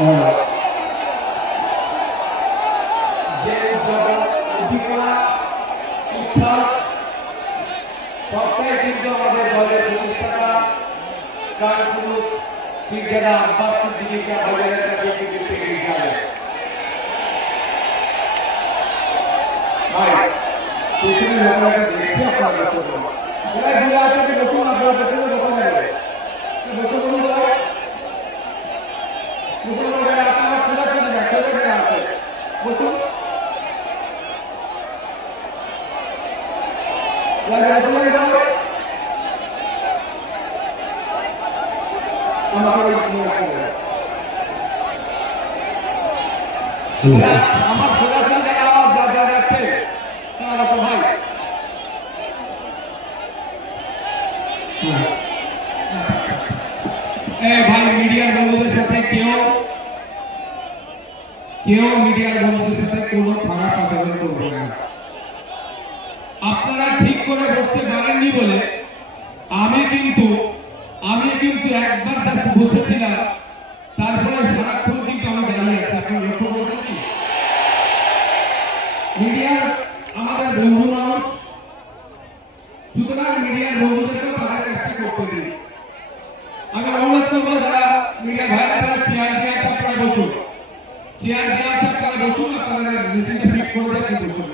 যে অধিকার ইচ্ছা সবটাই কিন্তু আমাদের দলের প্রতিষ্ঠাতা কারপুরুষ বিজ্ঞানা আব্বাসের দিকে বাজারের কাছে কিন্তু থেকে যাবে ভাই পেছনে লোকেরা দেখছি আপনার কাছে যারা ঘুরে আছে যে বসুন আপনার পেছনে দোকান যাবে বসুন বলুন ভাই বসুন বলে আপনার খোলা করে দেন খোলা করে আছে বসুন লাগে বসুন ভাই আমাকে নিয়ে আসবে আমার সরাসরি দেখা আওয়াজ যা যা যাচ্ছে ভাই, মিডিয়ার বন্ধুদের সাথে কেউ কেউ মিডিয়ার বন্ধুদের সাথে কোনো আপনারা ঠিক করে বসতে পারেননি বলে আমি কিন্তু আমি কিন্তু একবার জাস্ট বসেছিলাম, তারপরে সারাক্ষণ কিন্তু আমি দাঁড়িয়ে আছি। আপনার লক্ষ্য করছেন কি? মিডিয়ার আমাদের বন্ধু মানুষ। সুতরাং মিডিয়ার বন্ধুদেরকে তাদের কাজটা করতে দিন। আমি অনুরোধ করব যারা মিডিয়া ভাইরা তারা চেয়ার দিয়ে আছে, আপনারা বসুন। চেয়ার দিয়ে আছে, আপনারা বসুন আপনারা মেশিনটা ফিট করে দেয় আপনি বসুন।